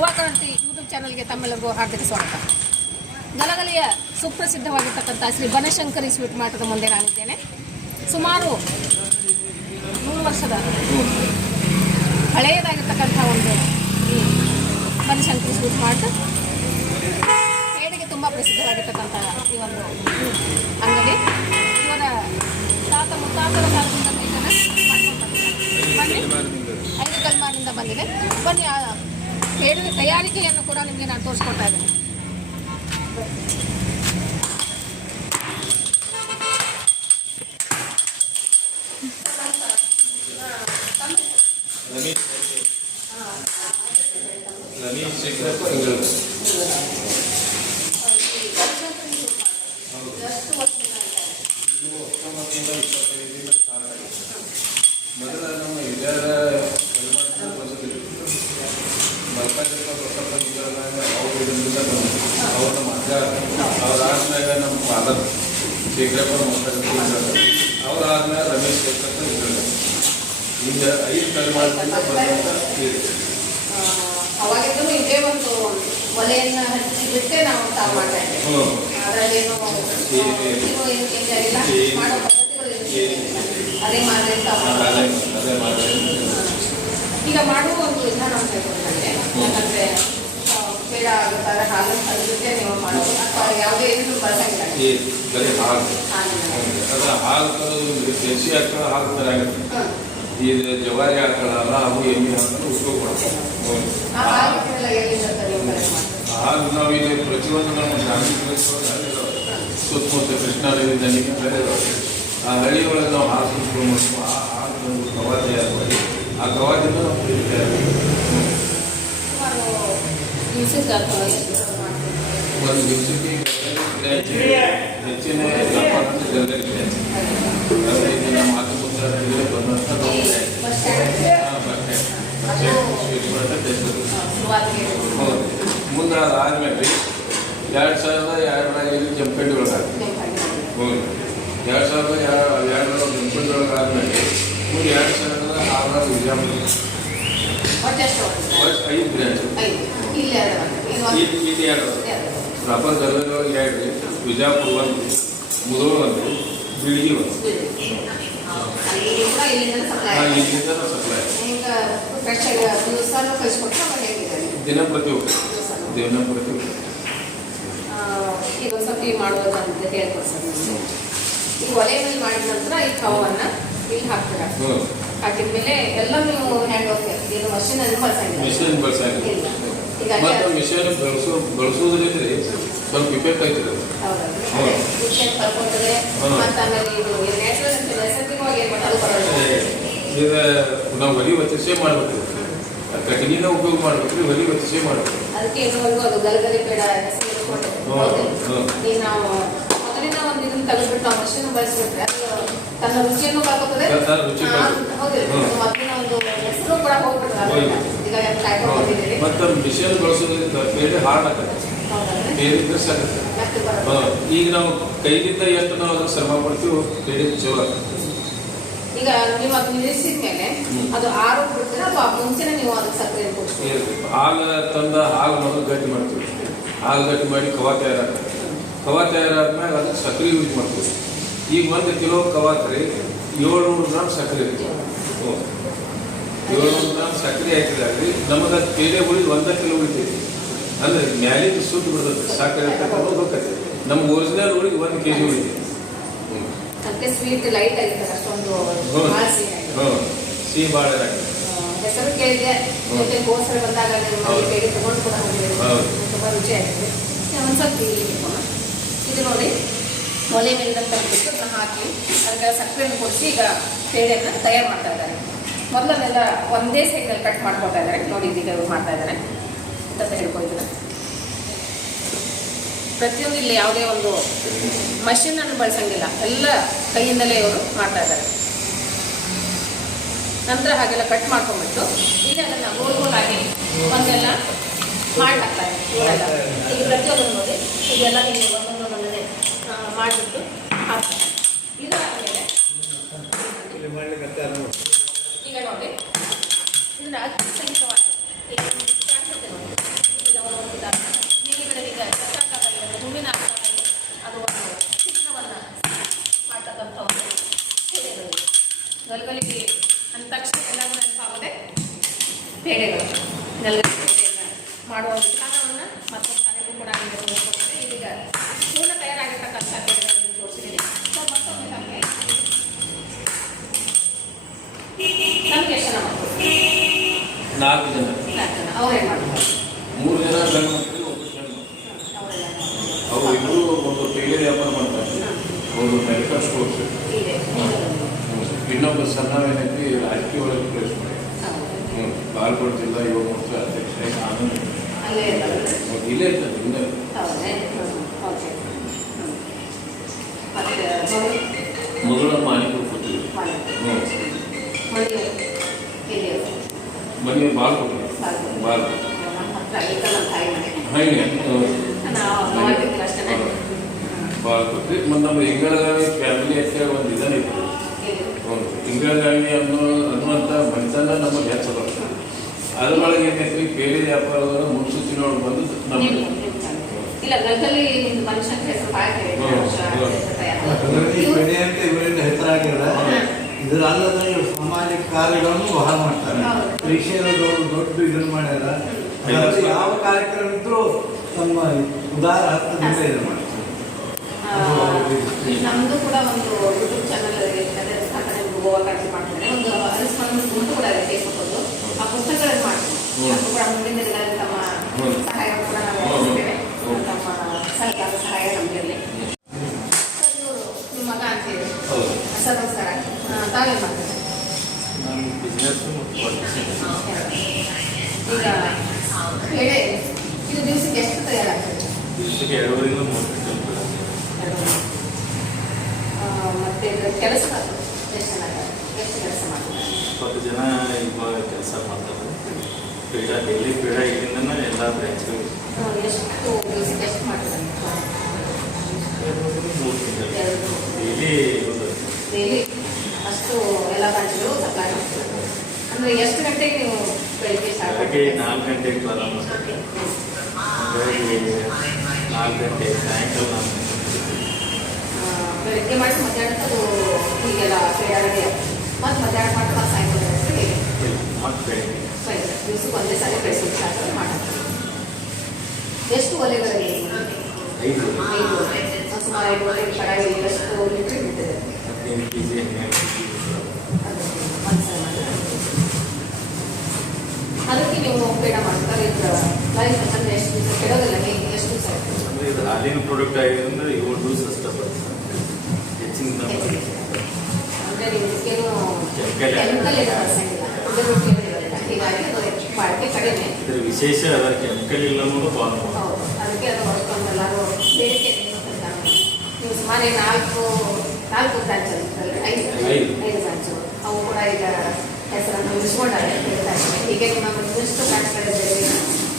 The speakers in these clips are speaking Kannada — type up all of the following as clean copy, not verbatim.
ಯುವ ಕ್ರಾಂತಿ ಯೂಟ್ಯೂಬ್ ಚಾನಲ್ಗೆ ತಮ್ಮೆಲ್ಲರಿಗೂ ಹಾರ್ದಿಕ ಸ್ವಾಗತ. ಗಲಗಲಿಯ ಸುಪ್ರಸಿದ್ಧವಾಗಿರ್ತಕ್ಕಂಥ ಶ್ರೀ ಬನಶಂಕರಿ ಸ್ವೀಟ್ ಮಾರ್ಟದ ಮುಂದೆ ನಾನಿದ್ದೇನೆ. ಸುಮಾರು 100 ವರ್ಷದ ಹಳೆಯದಾಗಿರ್ತಕ್ಕಂಥ ಒಂದು ಈ ಬನಶಂಕರಿ ಸ್ವೀಟ್ ಮಾರ್ಟ್ ಪೇಡೆಗೆ ತುಂಬ ಪ್ರಸಿದ್ಧವಾಗಿರ್ತಕ್ಕಂಥ ಈ ಒಂದು ಅಂಗಡಿ. ಇವರ ತಾತ ಮುತ್ತಾತರ ಕಾಲದಿಂದ ಇದನ್ನು ಮಾಡ್ಕೊಂಡು ಬಂದಿದ್ದಾರೆ. ಬನ್ನಿ, 5 ತಲೆಮಾರಿನಿಂದ ಬಂದಿದೆ. ಬನ್ನಿ, ಆ ಪೇಡೆಯ ತಯಾರಿಕೆಯನ್ನು ಕೂಡ ನಿಮಗೆ ನಾನು ತೋರಿಸ್ಕೊಡ್ತಾ ಇದ್ದೇನೆ. ಮೊದಲ ನಮ್ಮ ಹಿರಿಯರ ಅವ್ರ ಮಗ ಅವ್ರ ಆದ್ಮ್ಯಾಗ ನಮ್ಮ ಫಾದರ್ ಶೇಖರಪ್ಪ ಅವ್ರ ಆದ್ಮ್ಯಾಗ ರಮೇಶ್ ಶೇಖರಪ್ಪ ಇದ್ರಲ್ಲಿ ಈಗ 5 ತಲೆಮಾರಿನಿಂದ ಬಂದಂತ ಅವಾಗಿದ್ದೂ ಇದೇ ಒಂದು ಒಲೆಯನ್ನು ಹಚ್ಚಿ ಬಿಟ್ಟೆ ನಾವು ತಾವು ಮಾಡ್ತಾ ಇದ್ದೇವೆ. ಅದರಲ್ಲೇನು ಮಾಡೋ ಪದ್ಧತಿಗಳು ಅದೇ ಮಾಡಿದ್ರೆ ಈಗ ಮಾಡುವ ಒಂದು ವಿಧಾನ ಅಂತ ಹೇಳ್ಕೊಂಡ್ರೆ, ಯಾಕಂದ್ರೆ ಬೇಡ ಆಗುತ್ತಾರೆ ಹಾಲನ್ನು ಕಲಿಬಿಟ್ಟೆ ನೀವು ಮಾಡೋದು ಅಥವಾ ಯಾವುದೇ ಏನು ಬಳಸಂಗಿಲ್ಲ. ಬರೀ ಹಾಲು ಹಾಲು ದೇಶಿ ಹಾಕೋ ಹಾಲು ಥರ ಆಗುತ್ತೆ. ಇದು ಜವಾರಿ ಹಾಕಲ್ಲ, ಅವು ಎಮ್ಮೆ ಹಾಕಲು ಉಪಯೋಗ ಮಾಡ್ತೀವಿ. ಹಾಲು ನಾವು ಇಲ್ಲಿ ಪ್ರತಿಯೊಂದು ನಮ್ಮ ಗ್ರಾಮೀಣ ಸುತ್ತಮುತ್ತ ಕೃಷ್ಣಾ ನದಿ ದಂಡಿಗೆ ಆ ಹಳ್ಳಿ ಒಳಗೆ ನಾವು ಹಾಲು ಸುತ್ತಕೊಂಡು ಮಾಡ್ತೀವಿ. ಆ ಹಾಲು ಒಂದು ಕವಾ ತಯಾರು ಮಾಡಿ ಆ ಕವಾದಿಂದ ನಾವು ತಯಾರು ಒಂದು ದಿವಸಕ್ಕೆ ಹೆಚ್ಚಿನ ಜನರಿಗೆ ನಮ್ಮ ಮಾತುಕತೆ ಬಂದಂಥ ಹೌದು. ಮುಂದೆ ಅದಾದ್ಮೇಲೆ 2002 ಜಂಪೇಟಿ ಒಳಗಾಗ್ತದೆ. ಹೌದು, 2002 ಜಂಪೇಟಿ ಒಳಗಾದ್ಮೇಲೆ ಮುಂದೆ 2006 ವಿಜಯಪುರ 5 ಬ್ರ್ಯಾಂಚ್ ಇಲ್ಲಿ 2 ಪ್ರಾಪರ್ ಗದಗ 2, ವಿಜಯಪುರ 1, ಮುಧೋಳ 1, ಬಿಳಿಗಿ 1. ದಿನಪ್ರತಿ ಈಗ ಒಂದು ಸ್ವಲ್ಪ ಮಾಡೋದು ಅಂತ ಹೇಳ್ಕೊಡ್ಸೋದು. ಈ ಒಲೆ ಮೇಲೆ ಮಾಡಿದ ನಂತರ ಈ ಕವನ್ನ ಇಲ್ಲಿ ಹಾಕ್ತೀರ. ಹಾಕಿದ್ಮೇಲೆ ಎಲ್ಲ ನೀವು ಹ್ಯಾಂಡ್ ಹೋಗ್ತೀರಿ. ಏನು ಮಷೀನ್ ಅನ್ನು ಬಳಸಂಗಿಲ್ಲ. ಮಿಷನ್ ಬಳಸೋದ್ರಿಂದ ಸ್ವಲ್ಪ ಇಫೆಕ್ಟ್ ಆಗ್ತದೆ. ನಾವು ಒಲಿ ಒತ್ತಿಸೇ ಮಾಡ್ಬೇಕು, ಕಟ್ಟಿಗೆನ ಉಪಯೋಗ ಮಾಡ್ಬೇಕ್ರಿ. ಒಲಿ ಒತ್ತಿಸೇ ಮಾಡ್ಬೇಕು. ಅದಕ್ಕೆ ಅದು ಗಲಗಲಿ ಬೇಡ ನಾವು ಮೊದಲಿನ ಒಂದು ಇದನ್ನು ತೆಗೆದ್ಬಿಟ್ಟು ನಾವು ಮಷೀನ್ ಬಳಸ್ಬಿಟ್ರೆ ತನ್ನ ರುಚಿಯನ್ನು ಕಳ್ಕೊತದೆ. ಮೊದಲಿನ ಒಂದು ಹೆಸರು ಕೂಡ ಹೋಗ್ಬಿಡ್ತಾರೆ. ಮತ್ತೆ ಮಿಷನ್ ಬಳಸೋದ್ರಿಂದ ಬೇರೆ ಹಾರ್ಡ್ ಆಗ್ತದೆ, ಬೇರೆ ಡ್ರೆಸ್ ಆಗುತ್ತೆ. ಈಗ ನಾವು ಕೈಲಿಂದ ಎಷ್ಟು ನಾವು ಅದಕ್ಕೆ ಶ್ರಮ ಪಡ್ತೀವಿ, ಬೇರೆ ಚಲೋ ಆಗ್ತದೆ. ಈಗ ನೀವು ಅದು ನಿಲ್ಲಿಸಿದ ಮೇಲೆ ಅದು ಆರೋಗ್ಬಿಡ್ತೀರ ಅಥವಾ ಮುಂಚೆನೆ ನೀವು ಅದಕ್ಕೆ ಸಕ್ಕರೆ ಕೊಡ್ತೀವಿ? ಹಾಲು ತಂದ ಹಾಲು ಮೊದಲು ಗಟ್ಟಿ ಮಾಡ್ತೀವಿ. ಹಾಲು ಗಟ್ಟಿ ಮಾಡಿ ಕವಾ ತಯಾರಾಗ್ತದೆ. ಕವಾ ತಯಾರಾದ್ಮೇಲೆ ಅದಕ್ಕೆ ಸಕ್ಕರೆ ಯೂಸ್ ಮಾಡ್ತೀವಿ. ಈಗ 1 ಕಿಲೋ ಕವಾತ್ರಿ 700 ಗ್ರಾಮ್ ಸಕ್ಕರೆ ಇರ್ತದೆ. 700 ಗ್ರಾಮ್ ಸಕ್ಕರೆ ಹಾಕಿದಾಗ್ರಿ ನಮಗೆ ಅದು ಬೇರೆ ಉಳಿದು 1 ಕಿಲೋ ಉಳಿತೈತಿ. ಅಂದ್ರೆ ಮ್ಯಾಲಿಂದ ಸುಟ್ಟು ಬಿಡ್ತದೆ ಸಕ್ಕರೆ ಹೋಗ್ತೈತೆ. ನಮ್ಗೆ ಒರಿಜಿನಲ್ ಉಳಿದು 1 kg ಉಳಿತೈತಿ. ಸ್ವೀಟ್ ಲೈಟ್ ಆಗಿರ್ತದೆ, ಅಷ್ಟೊಂದು ಸಿಹಿ ಭಾಳ ಹೆಸರು ಕೇಳಿದೆ. ಜೊತೆ ಗೋಸ್ಕರ ಬಂದಾಗ ಬೇರೆ ತಗೊಂಡು ಕೂಡ ತುಂಬ ರುಚಿ ಆಗಿದೆ. ಒಂದ್ಸಲ ಇದು ನೋಡಿ, ಒಲೆ ಮೇಲಿದಂತ ಬಿಟ್ಟು ಹಾಕಿ ಅದಕ್ಕೆ ಸಕ್ಕರೆಯನ್ನು ಕೊಡಿಸಿ ಈಗ ಪೇಡೆಯನ್ನು ತಯಾರು ಮಾಡ್ತಾ ಇದ್ದಾರೆ. ಮೊದಲನ್ನೆಲ್ಲ ಒಂದೇ ಸೈಡ್ನಲ್ಲಿ ಕಟ್ ಮಾಡ್ಕೊಳ್ತಾ ಇದ್ದಾರೆ. ನೋಡಿ, ಇದೀಗ ಮಾಡ್ತಾ ಇದ್ದಾರೆ ಅಂತ ಹೇಳ್ಕೊಳ್ತಾರೆ. ಪ್ರತಿಯೊಂದು ಇಲ್ಲಿ ಯಾವುದೇ ಒಂದು ಮಷೀನನ್ನು ಬಳಸಂಗಿಲ್ಲ, ಎಲ್ಲ ಕೈಯಿಂದಲೇ ಇವರು ಮಾಡ್ತಾ ಇದ್ದಾರೆ. ನಂತರ ಹಾಗೆಲ್ಲ ಕಟ್ ಮಾಡ್ಕೊಂಡ್ಬಿಟ್ಟು ಇಲ್ಲಿ ಅದನ್ನು ಗೋಲ್ ಆಗಿ ಒಂದೆಲ್ಲ ಮಾಡ್ಲಾಗ್ತಾರೆ. ಇವರೆಲ್ಲ ಈಗ ಪ್ರತಿಯೊಂದು ನೋಡಿ ಇದೆಲ್ಲ ಇಲ್ಲಿ ಒಂದೊಂದೊಂದನ್ನೇ ಮಾಡಿಬಿಟ್ಟು ಹಾಕ್ತಾರೆ. ಇದಾದಮೇಲೆ ಈಗ ನೋಡಿ ಇದನ್ನು ಅತಿ ಸಹಿತವಾಗಿ ಈಗ ಕಾಣಿಸುತ್ತೆ ನೋಡಿ. ತಕ್ಷಣ ಎಲ್ಲರೂ ನೆನಪಾಗದೆ ಪೇಡೆಗಳು ನೆಲಗಡಲೆ ಪೇಡೆಯನ್ನು ಮಾಡುವ ವಿಧಾನವನ್ನು ಮತ್ತೊಂದು ಕಡೆಗೂ ಕೂಡ ತೋರಿಸ್ಕೊಡ್ತೀನಿ. ಈಗ ಪೂರ್ಣ ತಯಾರಾಗಿರ್ತಕ್ಕಂಥ ಪೇಡೆಗಳನ್ನು ತೋರಿಸಿದ್ದೀನಿ. ಸೊ ಮತ್ತೊಂದು ನಮಗೆ ಎಷ್ಟು ಜನ ಮಕ್ಕಳು? 4 ಜನ. ಅವ್ರೇನು ಮಾಡ್ತಾರೆ? 3 ಜನ ಗಂಡು ಮಕ್ಕಳು, 1 ಹೆಣ್ಣು. ಅವರು ಇಬ್ಬರು ಒಂದು ಟೈಲರ್ ವ್ಯಾಪಾರ ಮಾಡ್ತಾರೆ, ಒಂದು ಮೆಡಿಕಲ್ ಸ್ಟೋರ್ಸ್. ಇನ್ನೊಬ್ಬ ಸಣ್ಣವೇನೈತಿ ರಾಜಕೀಯ ಒಳಗೆ ಪ್ಲೇಸ್ ಮಾಡಿ ಬಾಲ್ಕೋಟ್ ಜಿಲ್ಲಾ ಯುವ ಮೋರ್ಚಾ ಅಧ್ಯಕ್ಷ ಆನಂದ್ ಇಲ್ಲೇ ಇರ್ತದೆ. ಇನ್ನೇ ಮಗಳ ಮಾನಿಕರು ಕೊಟ್ಟಿದ್ರು. ಮನೆ ಬಾಲ್ಕೋಟ್ ಬಾಲ್ಕೋಟ್ ಬಾಲ್ಕೋಟ್ರಿ. ಮತ್ತು ನಮ್ಮ ಇಂಗಳಗಾವಿ ಫ್ಯಾಮಿಲಿ ಅಂತ ಒಂದು ಇದನ್ನೈತಿ, ಒಂದು ಇಂಗಳಗಾವಿ ಅನ್ನುವಂಥ ಮನೆತನ ನಮಗೆ ಹೆಚ್ಚದ. ಅದ್ರೊಳಗೆ ಏನೈತಿ ಬೇರೆ ವ್ಯಾಪಾರದವರು ಮುನ್ಸೂಚನೆಯೊಳಗೆ ಬಂದು ನಮಗೆ ಇವರಿಂದ ಹೆಸರಾಗ್ಯದ. ಇದರ ಅಲ್ಲದೆ ಇವರು ಸಾಮಾಜಿಕ ಕಾರ್ಯಗಳನ್ನು ಬಹಳ ಮಾಡ್ತಾರೆ. ವಿಷಯದವರು ದೊಡ್ಡ ಇದನ್ನು ಮಾಡ್ಯಾರ. ಯಾವ ಕಾರ್ಯಕ್ರಮ ಇದ್ರೂ ತಮ್ಮ ಉದಾರ ಹತ್ತದಿಂದ ಇದು ಮಾಡ್ತಾರೆ. ನಮ್ದು ಕೂಡ ಒಂದು ಯೂಟ್ಯೂಬ್ ಚಾನಲ್ ಸ್ಥಾಪನೆ ಗೋವಾ ಕಳಿಸಿ ಮಾಡ್ತಾರೆ. ಒಂದು ಅನುಸ್ಮರಣೆ ಗುಂಪು ಕೂಡ ಇದೆ ಫೇಸ್ಬುಕ್. ಆ ಪುಸ್ತಕಗಳನ್ನು ಮಾಡ್ತೀವಿ. ಅದು ಕೂಡ ಮುಂದಿನ ದಿನಗಳಲ್ಲಿ ತಮ್ಮ ಸಹಾಯ ಕೂಡ ನಾವು ಮಾಡ್ತೇವೆ. ತಮ್ಮ ಸರ್ಕಾರದ ಸಹಾಯ ನಮಗಿರಲಿ. ನಿಮ್ಮ ಮಗ ಅಂತೀವಿ ಸರ್, ನಮಸ್ಕಾರ. ತಾವೇನು ಮಾಡ್ತೀವಿ? ಈಗ ಹೇಳಿ, ಇದು ದಿವಸಕ್ಕೆ ಎಷ್ಟು ತಯಾರಾಗ್ತದೆ? ದಿವಸಕ್ಕೆ 2ರಿಂದ 3 ಮತ್ತೆ ಕೆಲಸ ಎಷ್ಟು ಕೆಲಸ ಮಾಡ್ತಾರೆ? 20 ಜನ ಇವಾಗ ಕೆಲಸ ಮಾಡ್ತಾರೆ. ಪೀಡ ಡೈಲಿ ಪೀಡ ಇಲ್ಲಿಂದ ಎಲ್ಲ ಬ್ರಾಂಚ್ಗಳು ಎಷ್ಟು ದಿವಸಕ್ಕೆ ಎಷ್ಟು ಮಾಡ್ತಾರೆ? 3 ತಿಂಗಳು ಡೈಲಿ ಅಷ್ಟು ಎಲ್ಲ ಬ್ರಾಂಚ್ಗಳು ಸಪ್ಲೈ ಮಾಡ್ತಾರೆ. ಅಂದರೆ ಎಷ್ಟು ಗಂಟೆಗೆ ನೀವು ಬೆಳಿಗ್ಗೆ ಸ್ಟಾರ್ಟ್ ಬೆಳಗ್ಗೆ 4 ಗಂಟೆಗೆ ಪ್ರಾರಂಭ ಮಾಡ್ತಾರೆ. ಬೆಳಗ್ಗೆ 4 ಗಂಟೆ, ಸಾಯಂಕಾಲ 4 ಗಂಟೆ. ಬೆಳಗ್ಗೆ ಮಾಡಿ ಮಧ್ಯಾಹ್ನಕ್ಕೆ ಅದು ಹೀಗೆಲ್ಲ ಪೇಡಾಗಡೆ ಮತ್ತು ಮಧ್ಯಾಹ್ನ ಮಾಡಿ ಮತ್ತು ಸಾಯಂಕಾಲ ಹೇಗೆ ಮತ್ತು ಬೆಳಗ್ಗೆ ದಿವಸಕ್ಕೆ ಒಂದೇ ಸಾರಿ ಬೆಳೆಸೋದು ಸ್ಟಾರ್ಟ್ ಮಾಡ್ತಾರೆ. ಎಷ್ಟು ಒಲೆಗಳಲ್ಲಿ? 5 ಸುಮಾರು 5 ಒಲೆ ಕಡಾಯಿ ಎಷ್ಟು ಲೀಟ್ರ್ ಬಿಟ್ಟಿದೆ? 15 kg ಎಣ್ಣೆ. ಅದಕ್ಕೆ ನೀವು ಪೇಡ ಮಾಡ್ತಾರೆ. ಲೈಫ್ ಅಂದರೆ ಎಷ್ಟು ದಿವಸ ಕೆಡೋದಿಲ್ಲ? ಹೇಗೆ ಎಷ್ಟು ದಿವಸ ಆಗ್ತದೆ? ಅಂದರೆ ಇದು ಹಾಲಿನ ಪ್ರಾಡಕ್ಟ್ ಆಗಿರೋದ್ರೆ 7 ದಿವಸ ಅಷ್ಟೇ ಬರುತ್ತೆ. ಹೆಚ್ಚಿನ ಅಂದರೆ ನಿಮಗೇನು ಕೆಮಿಕಲ್ ಏನು ಬಳಸಂಗಿಲ್ಲ, ಹೀಗಾಗಿ ಅದು ಬಳಕೆ ಕಡಿಮೆ. ಇದರ ವಿಶೇಷ ಅದರ ಕೆಮಿಕಲ್ ಇಲ್ಲ ಅನ್ನೋದು ಭಾಳ. ಹೌದು, ಅದಕ್ಕೆ ಅದು ಹೊಡ್ಕೊಂಡು ಎಲ್ಲರೂ ಬೇಡಿಕೆ ನೀವು ಸುಮಾರು 4 ಬ್ರಾಂಚ್ ಇರ್ತಲ್ಲ, 5 ಬ್ರಾಂಚು. ಅವು ಕೂಡ ಈಗ ಹೆಸರನ್ನು ಉಳಿಸ್ಕೊಂಡಾರೆ. ಹೀಗೆ ನಿಮ್ಮ ಒಂದಿಷ್ಟು ಬ್ರಾಂಚ್ಗಳಿದೆ.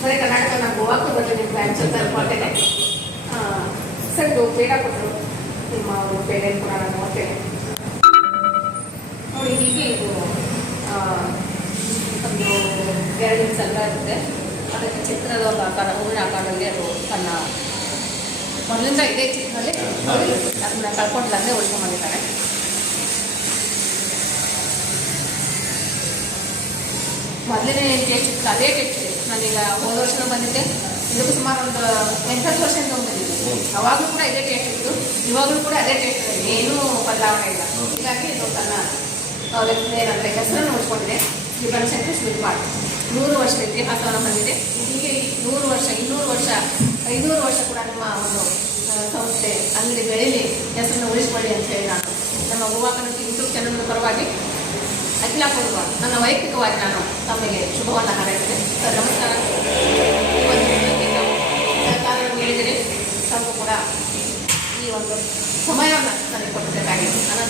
ಬರೀ ಕರ್ನಾಟಕ ನಾನು ಗೋವಾಕ್ಕೂ ಬಂದು ನಿಮ್ಮ ಬ್ರಾಂಚ್ ಅಂತ ಅನ್ಕೊಳ್ತೇನೆ. ಸರ್, ಇದು ಪೇಡ ಕೊಟ್ಟರು, ನಿಮ್ಮ ಒಂದು ಪೇಡೆಯನ್ನು ಕೂಡ ನಾನು ನೋಡ್ತೇನೆ ನೋಡಿ. ಹೀಗೆ ಇದು ಒಂದು 2 ನಿಮಿಷ ಅಂತ ಇರುತ್ತೆ. ಅದಕ್ಕೆ ಚಿತ್ರದ ಒಂದು ಆಕಾರ, ಹೂವಿನ ಆಕಾರದಲ್ಲಿ ಅದು ತನ್ನ ಮೊದಲಿಂದ ಇದೇ ಚಿತ್ರದಲ್ಲಿ ಅದನ್ನ ಕಳ್ಕೊಂಡಿಲ್ಲಂದ್ರೆ ಉಳ್ಕೊಂಡ್ಬಂದಿದ್ದಾರೆ. ಮೊದಲನೇ ಟೇಸ್ಟ್ ಇತ್ತು, ಅದೇ ಟೇಸ್ಟ್ ಇದೆ. ನಾನೀಗ ಹೋದ ವರ್ಷನೂ ಬಂದಿದ್ದೆ, ಇದಕ್ಕೂ ಸುಮಾರು ಒಂದು 8-10 ವರ್ಷದಿಂದ ಬಂದಿದ್ದೆ. ಅವಾಗಲೂ ಕೂಡ ಇದೇ ಟೇಸ್ಟ್ ಇತ್ತು, ಇವಾಗಲೂ ಕೂಡ ಅದೇ ಟೇಸ್ಟ್ ಇದೆ, ಏನೂ ಬದಲಾವಣೆ ಇಲ್ಲ. ಹೀಗಾಗಿ ಇದು ತನ್ನ ಏನಂದರೆ ಹೆಸರನ್ನು ಉಳಿಸ್ಕೊಂಡಿದೆ. ಈ ಬನಶಂಕರಿ ಸ್ವೀಟ್ ಮಾರ್ಟ್ 100 ವರ್ಷದ ಇತಿಹಾಸವನ್ನು ಹೊಂದಿದೆ. ಹೀಗೆ 100 ವರ್ಷ, 200 ವರ್ಷ, 500 ವರ್ಷ ಕೂಡ ನಿಮ್ಮ ಒಂದು ಸಂಸ್ಥೆ ಅಂಗಡಿ ಬೆಳೀಲಿ, ಹೆಸರನ್ನು ಉಳಿಸ್ಕೊಳ್ಳಿ ಅಂತ ಹೇಳಿ ನಾನು ನಮ್ಮ ಗೋವಾ ಕನ್ನಡ ಯೂಟ್ಯೂಬ್ ಚಾನಲ್ ಪರವಾಗಿ ಅಖಿಲ ಪೂರ್ವ ನನ್ನ ವೈಯಕ್ತಿಕವಾಗಿ ನಾನು ತಮಗೆ ಶುಭವನ್ನು ಹಾರೈಸ್ತೇನೆ. ಸರ್, ನಮಸ್ಕಾರ. ಸಹಕಾರವನ್ನು ಹೇಳಿದರೆ ತಮಗೂ ಕೂಡ ಈ ಒಂದು ಸಮಯವನ್ನು ನನಗೆ ಕೊಟ್ಟಿದ್ದಕ್ಕಾಗಿ ನನ್ನ